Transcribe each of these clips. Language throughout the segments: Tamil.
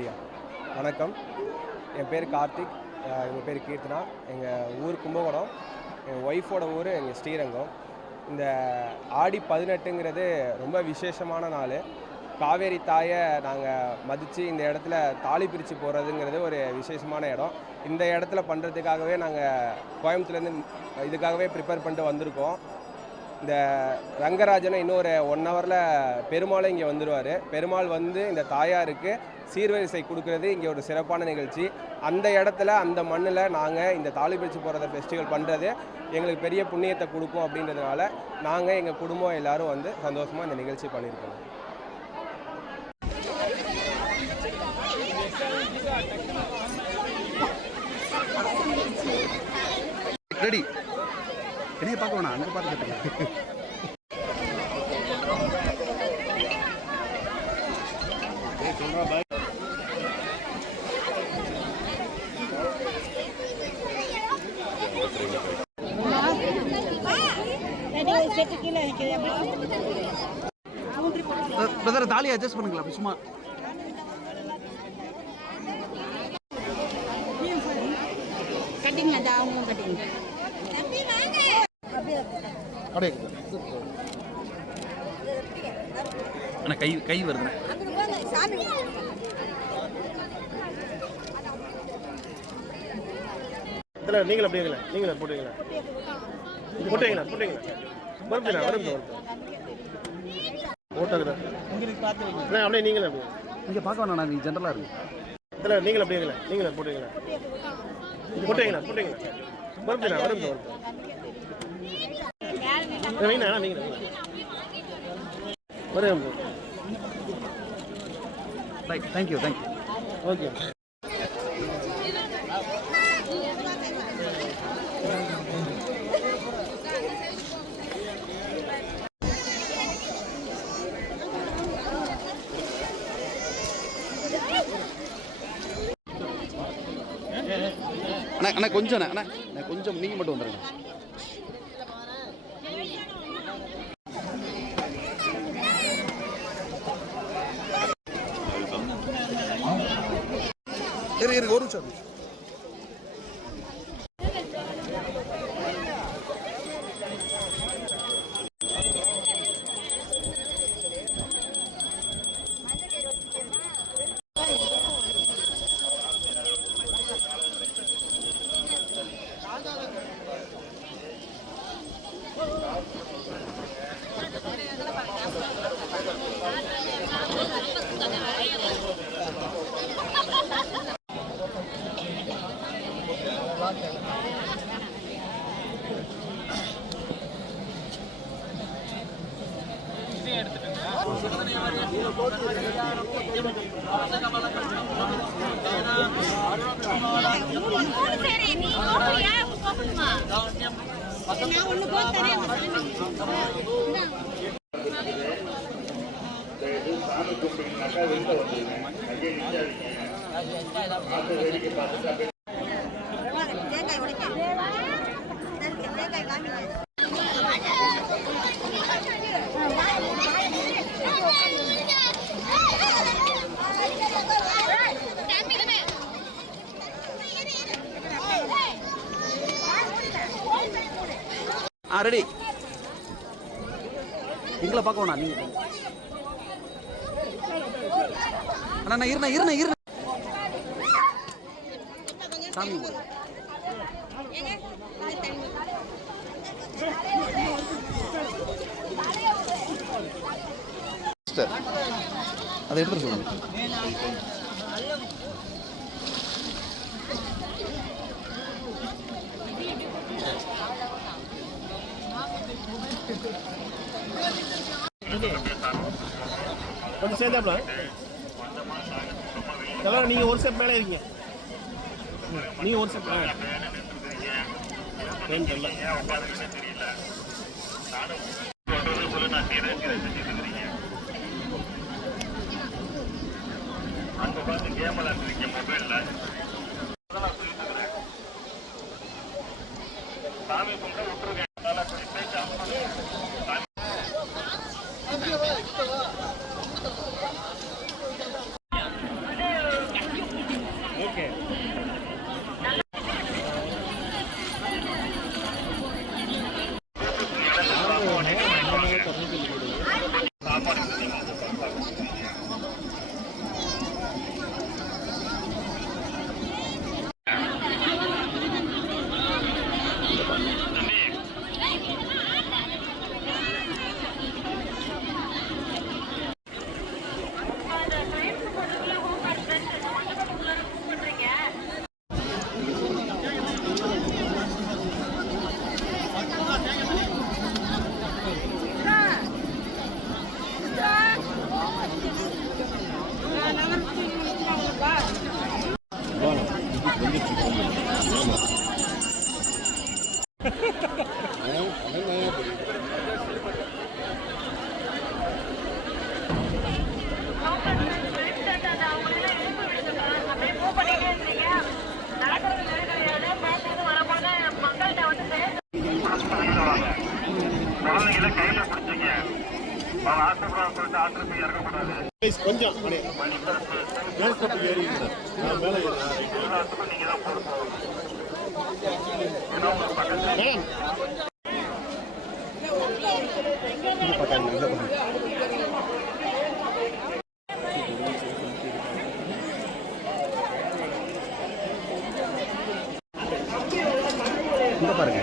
அப்படியா? வணக்கம், என் பேர் கார்த்திக், எங்கள் பேர் கீர்த்தனா. எங்கள் ஊர் கும்பகோணம், எங்கள் ஒய்ஃபோட ஊர் எங்கள் ஸ்ரீரங்கம். இந்த ஆடி 18ங்கிறது ரொம்ப விசேஷமான நாள். காவேரி தாயை நாங்கள் மதித்து இந்த இடத்துல தாலி பிரித்து போகிறதுங்கிறது ஒரு விசேஷமான இடம். இந்த இடத்துல பண்ணுறதுக்காகவே நாங்கள் கோயம்புத்தூர்லேருந்து இதுக்காகவே ப்ரிப்பேர் பண்ணிட்டு வந்திருக்கோம். இந்த ரங்கராஜனை இன்னும் ஒரு 1 ஹவரில் பெருமாளும் இங்கே வந்துடுவார். பெருமாள் வந்து இந்த தாயாருக்கு சீர்வரிசை கொடுக்கறது இங்கே ஒரு சிறப்பான நிகழ்ச்சி. அந்த இடத்துல அந்த மண்ணில் நாங்கள் இந்த தாலி பிரித்து போகிறத ஃபெஸ்டிவல் பண்ணுறது எங்களுக்கு பெரிய புண்ணியத்தை கொடுக்கும். அப்படின்றதுனால நாங்கள் எங்கள் குடும்பம் எல்லோரும் வந்து சந்தோஷமாக இந்த நிகழ்ச்சி பண்ணியிருக்கோம். ரெடி என்னைய பார்க்க வேணாம், அங்கே பார்த்துக்கிட்டு பிரதர் தாலி அட்ஜஸ்ட் பண்ணுங்களா அப்படி சும்மா. கட்டிங் அது அவங்க கட்டிங் ஆனால் கை வருது. இதில் நீங்களும் அப்படிங்களா? நீங்களும் போட்டுவீங்களா? போட்டுவீங்களா? வரும்பீங்களா? ஓட்டாக்குதா அப்படியே நீங்களும் அப்படி இங்கே பார்க்க வேணாம், நாங்கள் ஜென்ரலாக இருக்கு. இதில் நீங்களும் அப்படிங்களா? நீங்களும் போட்டுவீங்களா? வரும்பீங்களா? நீங்கள் வரும். Right, thank you. ஓகே. அண்ணா கொஞ்சம் அண்ணா கொஞ்சம் நீங்கள் மட்டும் வந்துடுங்க. ஒரு நிமிஷம். ரெடி. எங்களை பார்க்க வேணாம், நீங்க அண்ணா இருண்ணா சாமி. அதை எடுத்துட்டு சொல்லுங்க. கொஞ்சம் சேர்ந்தாப்ல எல்லாம் நீங்கள் ஒரு ஸ்டெப் மேலே இருக்கீங்க. நீங்கள் ஒரு ஸ்டெப் அங்கே பார்த்து கேம் விளையாண்டுருக்கீங்க மொபைலில். சாமி கும்பிட்டு விட்டுருக்கேன். கொஞ்சம் மேலே ஸ்டெப் ஏறி மேலே மேடம் இங்கே பாருங்க.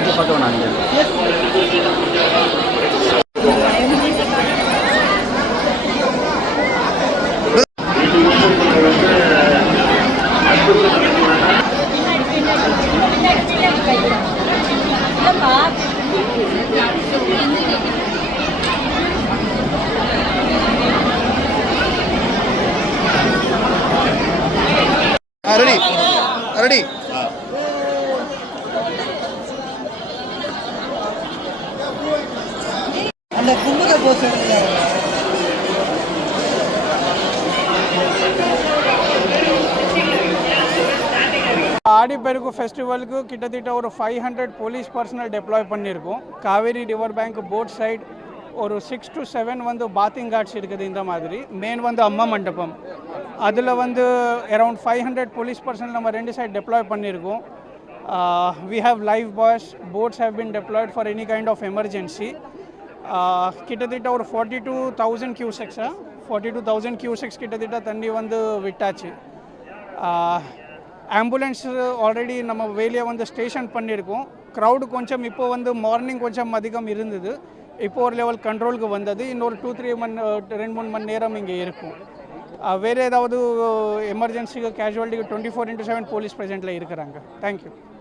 இங்கே பார்க்க வேணாம் நீங்கள். Ready ready. அந்த கும்புத போஸ் ஆடிப்பெருக்கு ஃபெஸ்டிவலுக்கு கிட்டத்தட்ட ஒரு 500 போலீஸ் பர்சனல் டெப்ளாய் பண்ணியிருக்கோம். Kaveri river bank boat side ஒரு 6 to 7 வந்து பாத்திங் கார்ட்ஸ் இருக்குது. இந்த மாதிரி மெயின் வந்து அம்மா மண்டபம் அதில் வந்து அரௌண்ட் 500 போலீஸ் பர்சனல் நம்ம 2 சைடு டெப்ளாய் பண்ணியிருக்கோம். We have lifebuoys, boats have been deployed for any kind of emergency. கிட்டத்தட்ட ஒரு 42,000 கியூசெக்ஸா 42,000 கியூசெக்ஸ் கிட்டத்தட்ட தண்ணி வந்து விட்டாச்சு. ஆம்புலன்ஸ் ஆல்ரெடி நம்ம வேலையை வந்து ஸ்டேஷன் பண்ணியிருக்கோம். க்ரௌடு கொஞ்சம் இப்போ வந்து மார்னிங் கொஞ்சம் அதிகம் இருந்தது, இப்போ ஒரு லெவல் கண்ட்ரோலுக்கு வந்தது. இன்னொரு 2-3 மணி நேரம் இங்கே இருக்கும். வேறு ஏதாவது எமர்ஜென்சிக்கு கேஷுவாலிட்டிக்கு 24/7 போலீஸ் ப்ரெசென்ட்டில் இருக்கிறாங்க. தேங்க்யூ.